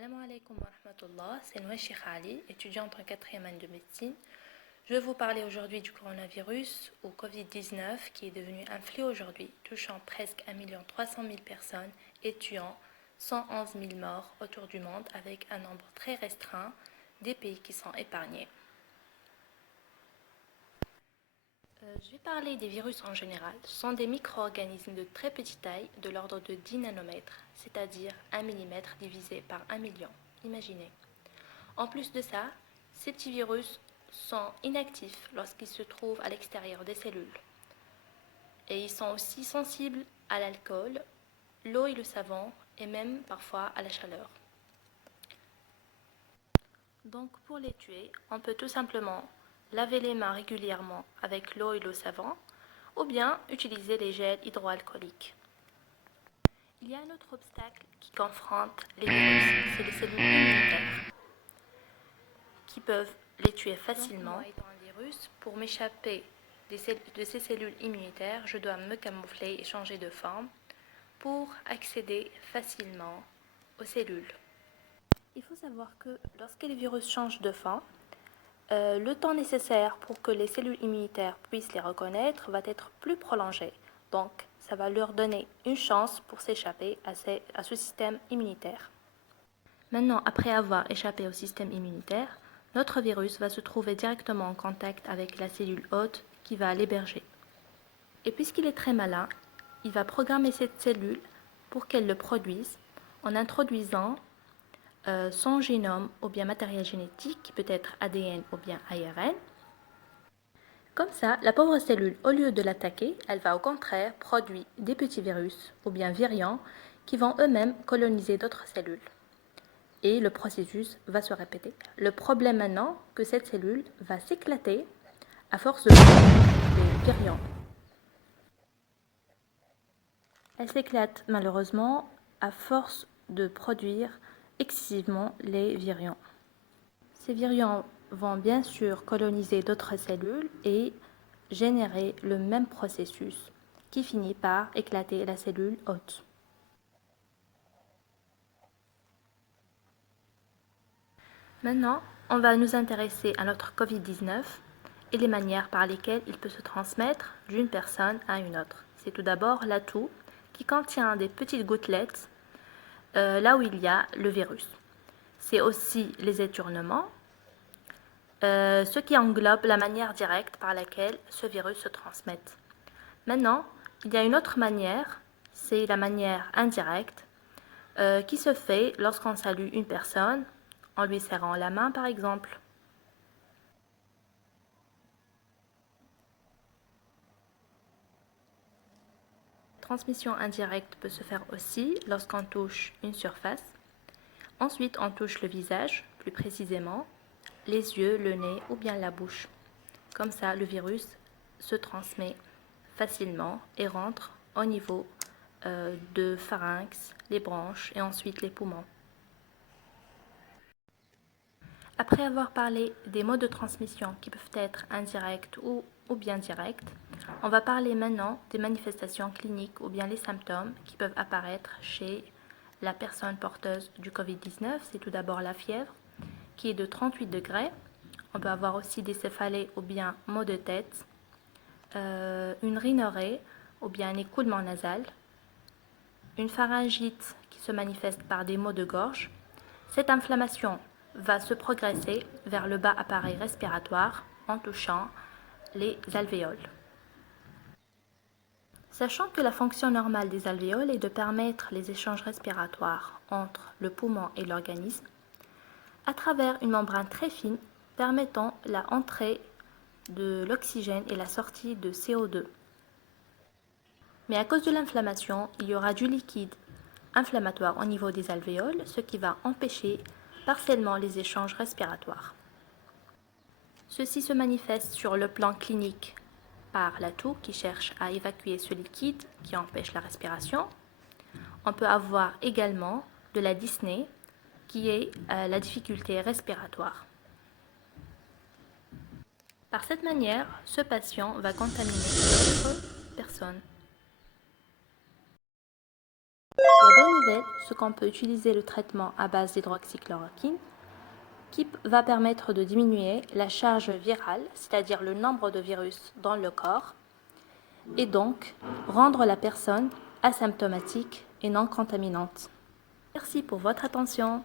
Salam alaikum wa rahmatullah, c'est Noé Cheikh Ali, étudiante en 4e année de médecine. Je vais vous parler aujourd'hui du coronavirus ou Covid-19 qui est devenu un fléau aujourd'hui, touchant presque 1,3 million personnes et tuant 111 000 morts autour du monde avec un nombre très restreint des pays qui sont épargnés. Je vais parler des virus en général. Ce sont des micro-organismes de très petite taille, de l'ordre de 10 nanomètres, c'est-à-dire 1 millimètre divisé par 1 million. Imaginez. En plus de ça, ces petits virus sont inactifs lorsqu'ils se trouvent à l'extérieur des cellules. Et ils sont aussi sensibles à l'alcool, l'eau et le savon, et même parfois à la chaleur. Donc pour les tuer, on peut tout simplement laver les mains régulièrement avec l'eau et le savon, ou bien utiliser les gels hydroalcooliques. Il y a un autre obstacle qui confronte les virus, c'est les cellules immunitaires, qui peuvent les tuer facilement. Donc, moi étant un virus, pour m'échapper de ces cellules immunitaires, je dois me camoufler et changer de forme pour accéder facilement aux cellules. Il faut savoir que lorsque les virus changent de forme, le temps nécessaire pour que les cellules immunitaires puissent les reconnaître va être plus prolongé. Donc, ça va leur donner une chance pour s'échapper à ce système immunitaire. Maintenant, après avoir échappé au système immunitaire, notre virus va se trouver directement en contact avec la cellule hôte qui va l'héberger. Et puisqu'il est très malin, il va programmer cette cellule pour qu'elle le produise en introduisant son génome ou bien matériel génétique, qui peut être ADN ou bien ARN. Comme ça, la pauvre cellule, au lieu de l'attaquer, elle va au contraire produire des petits virus ou bien virions qui vont eux-mêmes coloniser d'autres cellules. Et le processus va se répéter. Le problème maintenant, que cette cellule va s'éclater à force de produire des virions. Elle s'éclate malheureusement à force de produire excessivement les virions. Ces virions vont bien sûr coloniser d'autres cellules et générer le même processus qui finit par éclater la cellule hôte. Maintenant, on va nous intéresser à notre Covid-19 et les manières par lesquelles il peut se transmettre d'une personne à une autre. C'est tout d'abord la toux qui contient des petites gouttelettes là où il y a le virus. C'est aussi les éternuements, ce qui englobe la manière directe par laquelle ce virus se transmet. Maintenant, il y a une autre manière, c'est la manière indirecte, qui se fait lorsqu'on salue une personne, en lui serrant la main par exemple. La transmission indirecte peut se faire aussi lorsqu'on touche une surface. Ensuite, on touche le visage, plus précisément, les yeux, le nez ou bien la bouche. Comme ça, le virus se transmet facilement et rentre au niveau de pharynx, les bronches et ensuite les poumons. Après avoir parlé des modes de transmission qui peuvent être indirects ou bien directs, on va parler maintenant des manifestations cliniques ou bien les symptômes qui peuvent apparaître chez la personne porteuse du Covid-19. C'est tout d'abord la fièvre qui est de 38 degrés. On peut avoir aussi des céphalées ou bien maux de tête, une rhinorrhée ou bien un écoulement nasal, une pharyngite qui se manifeste par des maux de gorge. Cette inflammation va se progresser vers le bas appareil respiratoire en touchant les alvéoles. Sachant que la fonction normale des alvéoles est de permettre les échanges respiratoires entre le poumon et l'organisme à travers une membrane très fine permettant la entrée de l'oxygène et la sortie de CO2. Mais à cause de l'inflammation, il y aura du liquide inflammatoire au niveau des alvéoles, ce qui va empêcher partiellement les échanges respiratoires. Ceci se manifeste sur le plan clinique par la toux qui cherche à évacuer ce liquide qui empêche la respiration. On peut avoir également de la dyspnée qui est la difficulté respiratoire. Par cette manière, ce patient va contaminer d'autres personnes. La bonne nouvelle, c'est qu'on peut utiliser le traitement à base d'hydroxychloroquine qui va permettre de diminuer la charge virale, c'est-à-dire le nombre de virus dans le corps, et donc rendre la personne asymptomatique et non contaminante. Merci pour votre attention.